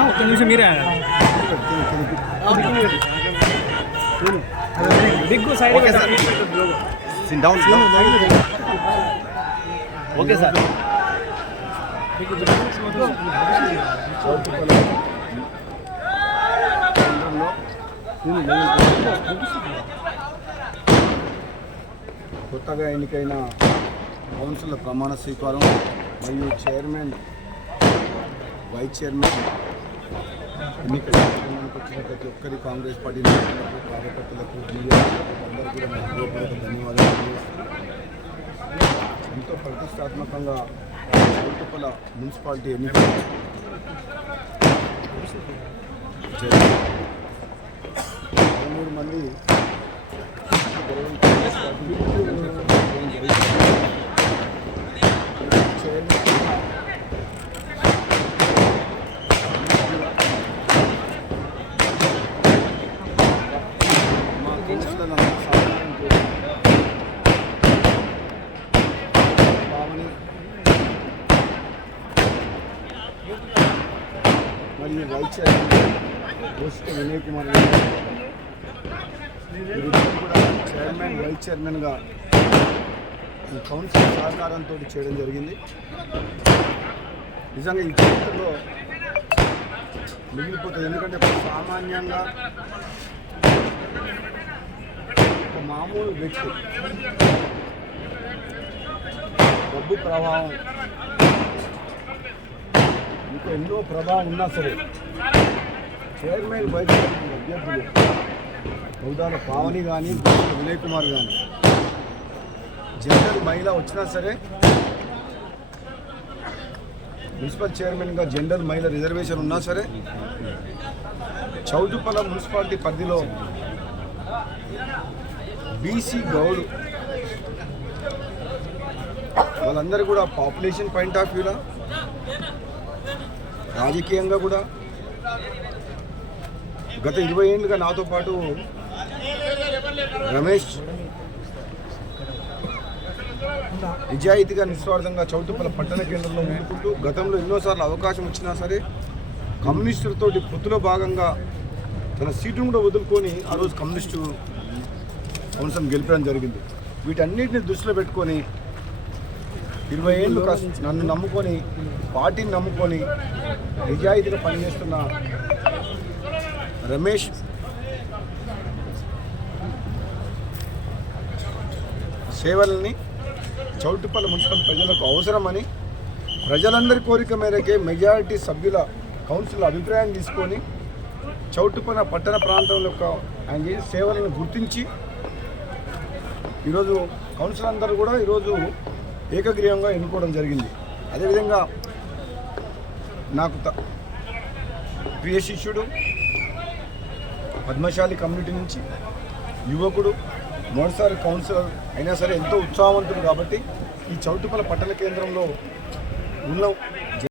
ఒక్క నిమిషం మీరే big side down okay sir. కొత్తగా ఎన్నికైన కౌన్సిల్ ప్రమాణ స్వీకారం మరియు చైర్మన్ వైస్ చైర్మన్ ఎన్నికల కార్యక్రమానికి వచ్చిన ప్రతి ఒక్కరి కాంగ్రెస్ పార్టీ నాయకులకు కార్యకర్తలకు అందరూ కూడా నా హృదయపూర్వక ధన్యవాదాలు తెలియజేస్తున్నాను. ఎంతో ప్రతిష్టాత్మకంగా చౌటుప్పల మున్సిపాలిటీ ఎన్నికలు 13 మంది మా కౌన్సిలర్ భావని మరియు వైస్ చైర్మన్ వినయ్ కుమార్ కూడా చైర్మన్ వైస్ చైర్మన్గా ఈ కౌన్సిల్ సహకారంతో చేయడం జరిగింది. నిజంగా ఈ చరిత్రలో మిగిలిపోతుంది. ఎందుకంటే సామాన్యంగా ఒక మామూలు వ్యక్తి డబ్బు ప్రభావం ఇంకా ఎన్నో ప్రభావం ఉన్నా సరే చైర్మన్ వైస్ చైర్మన్ అభ్యర్థులు బౌద్ధాల పావని కానీ వినయ్ కుమార్ కానీ జెండర్ మహిళ వచ్చినా సరే మున్సిపల్ చైర్మన్గా జెండర్ మహిళ రిజర్వేషన్ ఉన్నా సరే చౌటుప్పల మున్సిపాలిటీ పరిధిలో బీసీ గౌడ్ వాళ్ళందరూ కూడా పాపులేషన్ పాయింట్ ఆఫ్ వ్యూలో రాజకీయంగా కూడా గత 20 ఏళ్ళుగా నాతో పాటు రమేష్ నిజాయితీగా నిస్వార్థంగా చౌటుప్పల పట్టణ కేంద్రంలో ముందుకుంటూ గతంలో ఎన్నోసార్లు అవకాశం వచ్చినా సరే కమ్యూనిస్టులతో పొత్తులో భాగంగా తన సీటును కూడా వదులుకొని ఆ రోజు కమ్యూనిస్టు కౌన్సిల్ గెలిపడం జరిగింది. వీటన్నిటిని దృష్టిలో పెట్టుకొని 20 ఏళ్ళు నన్ను నమ్ముకొని పార్టీని నమ్ముకొని నిజాయితీగా పనిచేస్తున్న రమేష్ సేవల్ని చౌటుప్పల మున్సిపల్ ప్రజలకు అవసరమని ప్రజలందరి కోరిక మేరకే మెజారిటీ సభ్యుల కౌన్సిల్ అభిప్రాయం తీసుకొని చౌటుప్పల పట్టణ ప్రాంతం యొక్క ఆయన చేసే సేవలను గుర్తించి ఈరోజు కౌన్సిల్ అందరూ కూడా ఈరోజు ఏకగ్రీవంగా ఎన్నుకోవడం జరిగింది. అదేవిధంగా నాకు ప్రియ శిష్యుడు పద్మశాలి కమ్యూనిటీ నుంచి యువకుడు మొదటిసారి కౌన్సిలర్ అయినా సరే ఎంతో ఉత్సాహవంతుడు కాబట్టి ఈ చౌటుప్పల పట్టణ కేంద్రంలో ఉన్న